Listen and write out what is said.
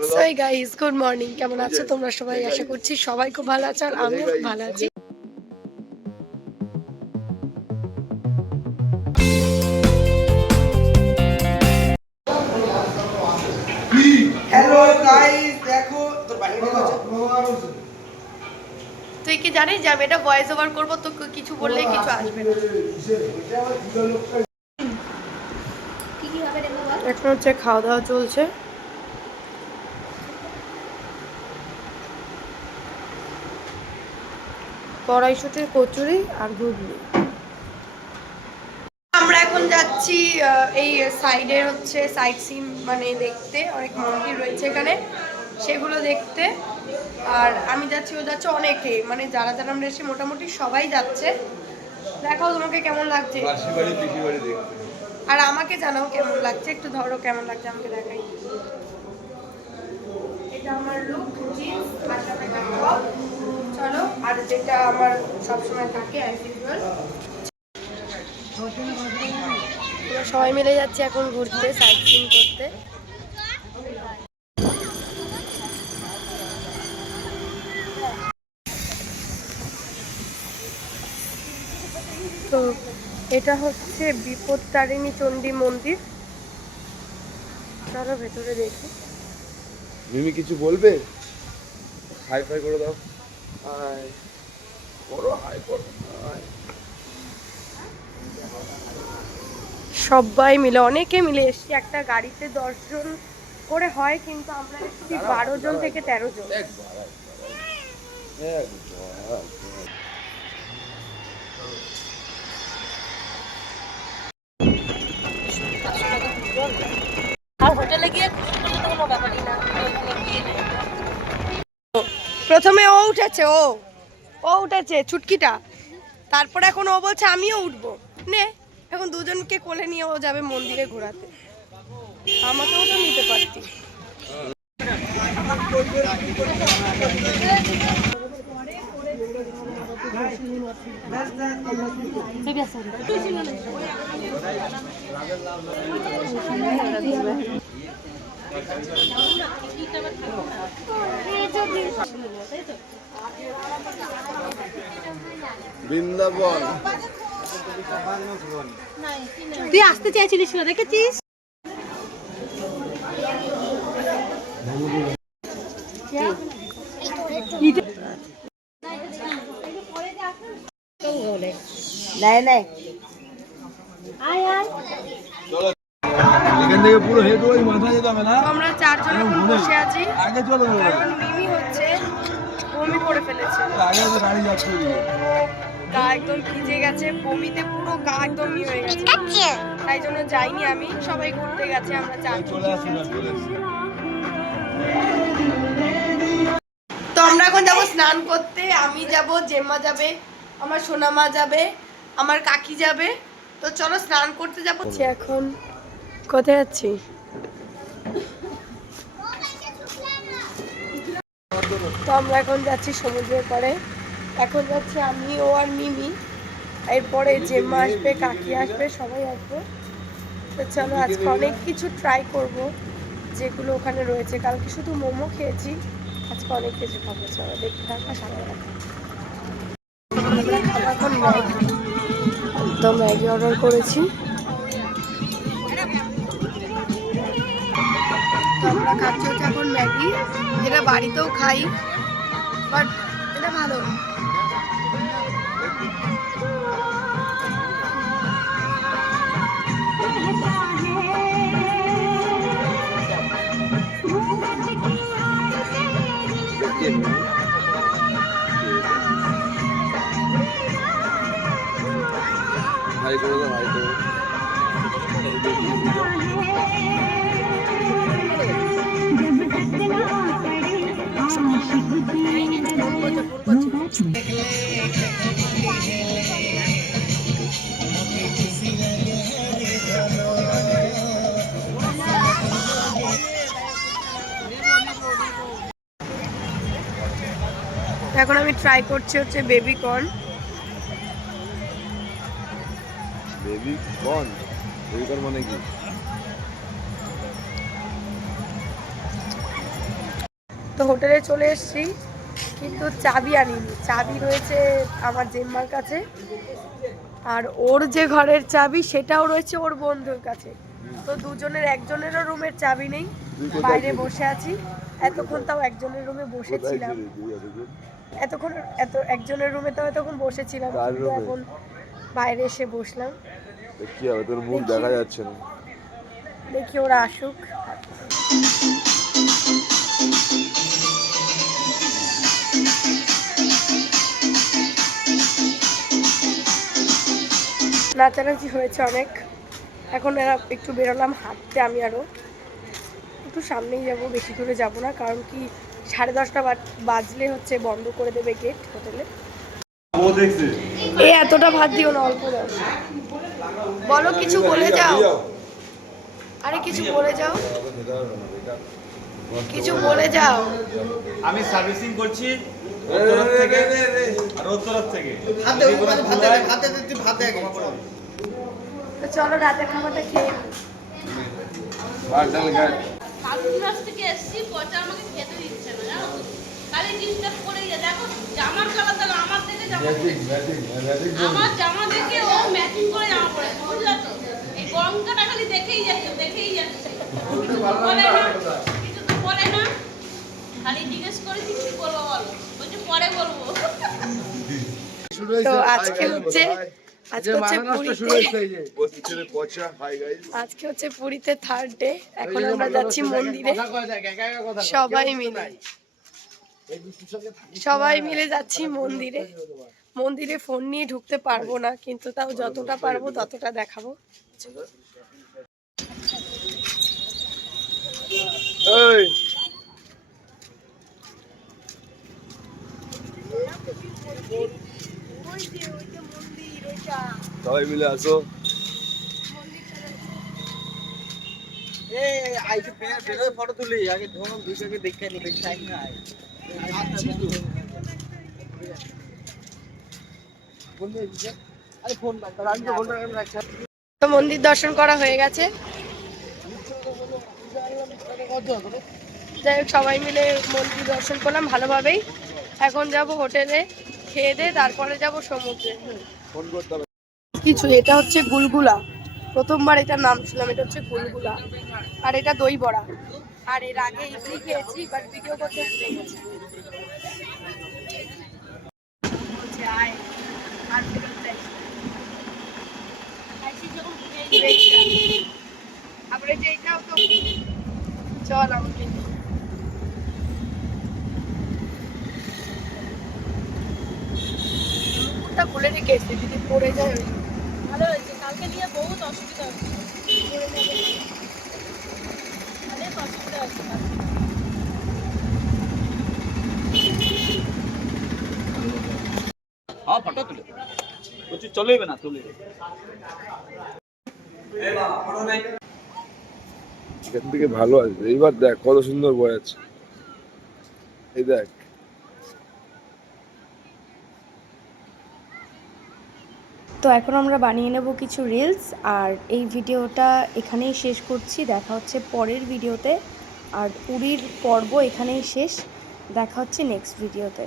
Hi guys, good morning. কেমন আছো তোমরা সবাই? আশা করছি সবাই খুব ভালো আছো আর আমিও খুব ভালো আছি। হ্যালো গাইস, দেখো তোর বাইরে আছে। তুই কি জানিস যে আমি এটা ভয়েস ওভার করবো, তো কিছু বললেই কিছু আসবে না। এখন হচ্ছে খাওয়া দাওয়া চলছে। কড়াইশুটির কচুরি আর ঘুগনি। আমরা এখন যাচ্ছি এই সাইডের হচ্ছে সাইট সিন মানে দেখতে, অনেক মন্দির রয়েছে এখানে, সেগুলো দেখতে। আর আমি যাচ্ছি, ও যাচ্ছে, অনেকে মানে যারা যারা আমরা এসে মোটামুটি সবাই যাচ্ছে। দেখাও তোমাকে কেমন লাগছে, আর আমাকে জানাও কেমন লাগছে, একটু ধরো কেমন লাগছে আমাকে দেখাই। এটা আমার লুক, জিন্স আর সাথে একটা টপ। চলো, আর যেটা আমার সবসময় থাকে অ্যাজ ইউজুয়াল। আমরা সবাই মিলে যাচ্ছি এখন ঘুরতে, সাইট সিন করতে। তো এটা হচ্ছে বিপত্তারিণী চণ্ডী মন্দির। চলো ভেতরে দেখি। মিমি কিছু বলবে? হাই ফাই করে দাও। হাই করো, হাই করো, হাই। সবাই মিলে, অনেকে মিলে এসছি। একটা গাড়িতে 10 জন করে হয়, কিন্তু আমরা এসছি 12 জন থেকে 13 জন। আর হোটেলে গিয়ে খুশি করলে তো কোনো ব্যাপারই না। প্রথমে ও উঠেছে, ও উঠেছে ছুটকিটা। তারপর এখন ও বলছে আমিও উঠবো। নে, এখন দুজনকে কোলে নিয়ে ও যাবে মন্দিরে ঘোরাতে। আমাকেও তো নিতে পারতি। বৃন্দাবন। তুই আসতে চাইছিলিস না, দেখেছিস? এখান থেকে পুরো হেঁটে ওই মাথায় যেতে হবে না। আমরা 4 জন এখন বসে আছি। আগে চলো, কারণ মিমি হচ্ছে বমি করে ফেলেছে। আগে তো গাড়ি যাচ্ছে। গা একদম ভিজে গেছে, বমিতে পুরো গা একদম হয়ে গেছে। তাই জন্য যাইনি আমি, সবাই ঘুরতে গেছে, আমরা 4 জন। চলে আসি না, চলে আসি। তো আমরা এখন যাবো স্নান করতে। আমি যাব, জেম্মা যাবে, আমার সোনামা যাবে, আমার কাকি যাবে। তো চলো স্নান করতে যাবো। এখন কোথায় যাচ্ছি? তো আমরা এখন যাচ্ছি সমুদ্রের পাড়ে। এখন যাচ্ছি আমি, ও আর মিমি। এরপরে জেম্মা আসবে, কাকি আসবে, সবাই আসবে। তো চলো আজকে অনেক কিছু ট্রাই করব যেগুলো ওখানে রয়েছে। কালকে শুধু মোমো খেয়েছি, আজকে অনেক কিছু খাবো। চলো দেখতে থাকা, সামনে রাখা। এখন ম্যাগি, তো ম্যাগি অর্ডার করেছি। তো আমরা খাচ্ছি হচ্ছে এখন ম্যাগি, যেটা বাড়িতেও খাই, বাট এটা ভালো। হাই করে দাও, হাই করে। এখন আমি ট্রাই করছি হচ্ছে baby corn. Baby corn? Baby corn মানে কি? তো হোটেলে চলে এসেছি, কিন্তু চাবি আনিনি। চাবি রয়েছে আমার জেম্মার কাছে, আর ওর যে ঘরের চাবি সেটাও রয়েছে ওর বন্ধুর কাছে। তো দুজনের, একজনেরও রুমের চাবি নেই, বাইরে বসে আছি। এতক্ষণ তাও একজনের রুমে বসেছিলাম, একজনের রুমে তাও এতক্ষণ বসেছিলাম, কিন্তু এখন বাইরে এসে বসলাম। কি হবে, তোর মুখ দেখা যাচ্ছে না। দেখি ওরা আসুক। নাচানাচি হয়েছে অনেক, এখন এরা একটু বেরোলাম হাঁটতে। আমি আরও একটু সামনেই যাব, বেশি দূরে যাব না, কারণ কি 10:30 বাজলে হচ্ছে বন্ধ করে দেবে গেট হোটেলে। এতটা ভাত দিও না, অল্প দাও। বলো, কিছু বলে যাও। আরে কিছু বলে যাও, কিছু বলে যাও। আমি সার্ভিসিং করছি তো চলো রাতের খাবারটা খেয়ে নিই। থেকে এসছি, পচা আমাকে খেতে দিচ্ছে না, জানো তো? খালি ডিস্টার্ব করেই যায়। দেখো জামার কালার, তাহলে আমার দেখে আমার জামা দেখে ও ম্যাচিং করে জামা পরেছে, বুঝলা তো? এই গরমটা খালি দেখেই যাচ্ছে। বলে না, কিছু তো বলে না, খালি জিজ্ঞেস করেছি কি বলবো বলো, বলছে পরে বলবো। তো আজকে হচ্ছে পুরীতে থার্ড ডে। এখন আমরা যাচ্ছি মন্দিরে, সবাই মিলে যাচ্ছি মন্দিরে। মন্দিরে ফোন নিয়ে ঢুকতে পারবো না, কিন্তু তাও যতটা পারবো ততটা দেখাবো। সবাই মিলে আসো। ফটো তুলি আগে, ধরুন দুইটাকে দেখে নি, টাইম নাই। তো মন্দির দর্শন করা হয়ে গেছে। যাই হোক, সবাই মিলে মন্দির দর্শন করলাম ভালোভাবেই। এখন যাব হোটেলে, খেয়ে দিয়ে তারপরে যাব সমুদ্রে। কিছু, এটা হচ্ছে গুলগুলা, প্রথমবার এটার নাম শুনলাম। এটা হচ্ছে গুলগুলা, আর এটা দই বড়া। আর এর আগে ইডলি খেয়েছি, বাট ভিডিও করতে ভুলে গেছি। আবার যে এইটাও তো, চল আমাকে মুখটা খুলে রেখে এসে যদি পড়ে যায়। ভালো হয়েছে, কালকে নিয়ে বহুত অসুবিধা হচ্ছে, অনেক অসুবিধা হচ্ছে। হ্যাঁ ফটো তুলে বলছি, চলেইবে না তুলে। এখান থেকে ভালো আসবে। এইবার দেখ কত সুন্দর বয় আছে, এই দেখ। তো এখন আমরা বানিয়ে নেব কিছু রিলস, আর এই ভিডিওটা এখানেই শেষ করছি। দেখা হচ্ছে পরের ভিডিওতে, আর পুরীর পর্ব এখানেই শেষ। দেখা হচ্ছে নেক্সট ভিডিওতে।